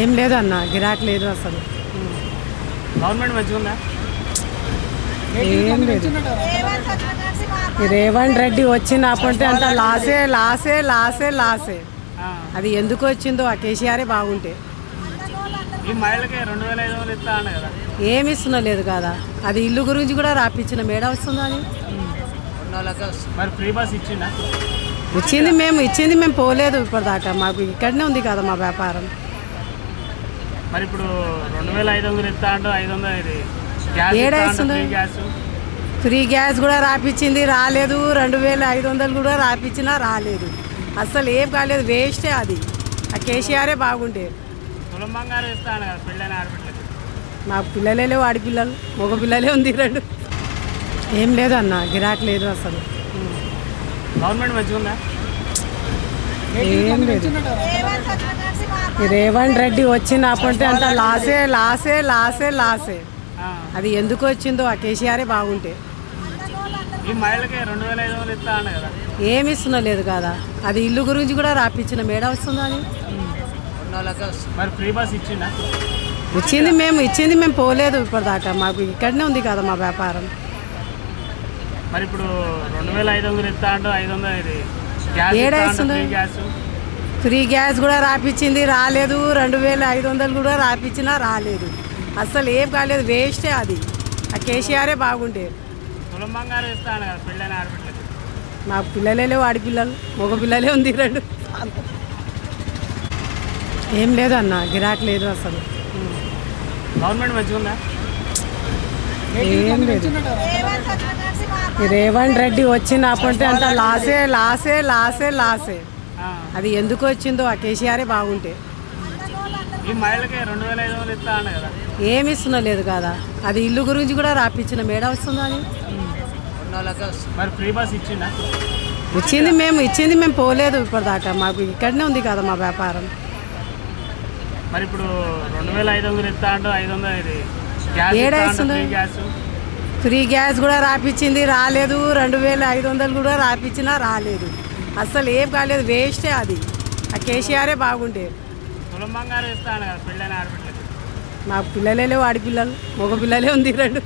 ఏం లేదన్న గిరాక్ లేదు అసలు. గవర్నమెంట్ మంచిగా ఉందా? ఏం లేదు. రేవంత్ రెడ్డి వచ్చినప్పటి అంతా లాసే లాసే లాసే లాసే. అది ఎందుకు వచ్చిందో ఆ కేసీఆరే బాగుంటే. ఈ మహిళకి 2500 ఇస్తా అన్న కదా, ఏమి ఇస్తున్నా లేదు కదా. అది ఇల్లు గురించి కూడా రాపించిన మేడ వస్తుందా అని. మరి ఫ్రీ బస్ ఇచ్చిందా? ఇచ్చింది మేము పోలేదు ఇప్పటిదాకా. మాకు ఇక్కడనే ఉంది కదా మా వ్యాపారం. మరి ఇప్పుడు 2500 ఇస్తా అంటూ 500 ఇది ఏడా ఇస్తుంది? ఫ్రీ గ్యాస్ కూడా రాపించింది రాలేదు. 2500 కూడా రాపించినా రాలేదు. అస్సలు ఏం కాలేదు, వేస్టే అది. ఆ కేసీఆరే బాగుంటే. తులం బంగారం ఇస్తా అన్న కదా పెళ్ళైన ఆడపిల్లకి. మాకు పిల్లలే లేవు, ఆడపిల్లలు మగ పిల్లలే ఉంది 2. ఏం లేదన్న గిరాక్ లేదు అసలు. గవర్నమెంట్ మంచిగా ఉందా? ఏం లేదు. రేవంత్ రెడ్డి వచ్చినప్పటి అంతా లాసే లాసే లాసే లాసే. అది ఎందుకు వచ్చిందో ఆ కేసీఆరే బాగుంటే. ఈ మహిళకి 2500 ఇస్తా అన్న కదా, ఏమి ఇస్తున్నా లేదు కదా. అది ఇల్లు గురించి కూడా రాపించిన మేడ వస్తుందా అని. మరి ఫ్రీ బస్ ఇచ్చిందా? ఇచ్చింది మేము పోలేదు ఇప్పటిదాకా. మాకు ఇక్కడనే ఉంది కదా మా వ్యాపారం. మరి ఇప్పుడు 2500 ఇస్తా అంటూ 500 ఇది ఏడా ఇస్తుంది? ఫ్రీ గ్యాస్ కూడా రాపించింది రాలేదు. 2500 కూడా రాపించినా రాలేదు. అస్సలు ఏం కాలేదు, వేస్టే అది. ఆ కేసీఆరే బాగుంటే. తులం బంగారం ఇస్తా అన్న కదా పెళ్ళైన ఆడపిల్లకి. మాకు పిల్లలే లేవు, ఆడపిల్లలు మగ పిల్లలే ఉంది 2. ఏం లేదన్న గిరాక్ లేదు అసలు. గవర్నమెంట్ మంచిగా ఉందా? ఏం లేదు. రేవంత్ రెడ్డి వచ్చినప్పటి అంతా లాసే లాసే లాసే లాసే. అది ఎందుకు వచ్చిందో ఆ కేసీఆరే బాగుంటే. ఈ మహిళకి 2500 ఇస్తా అన్న కదా, ఏమి ఇస్తున్నా లేదు కదా. అది ఇల్లు గురించి కూడా రాపించిన మేడ వస్తుందా అని. మరి ఫ్రీ బస్ ఇచ్చిందా? ఇచ్చింది మేము పోలేదు ఇప్పటిదాకా. మాకు ఇక్కడనే ఉంది కదా మా వ్యాపారం. మరి ఇప్పుడు 2500 ఇస్తా అంటూ 500 ఇది ఏడా ఇస్తుంది? ఫ్రీ గ్యాస్ కూడా రాపించింది రాలేదు. 2500 కూడా రాపించినా రాలేదు. అస్సలు ఏం కాలేదు, వేస్టే అది. ఆ కేసీఆరే బాగుంటే. తులం బంగారం ఇస్తా అన్న కదా పెళ్ళైన ఆడపిల్లకి. మాకు పిల్లలే లేవు, ఆడపిల్లలు మగ పిల్లలే ఉంది 2.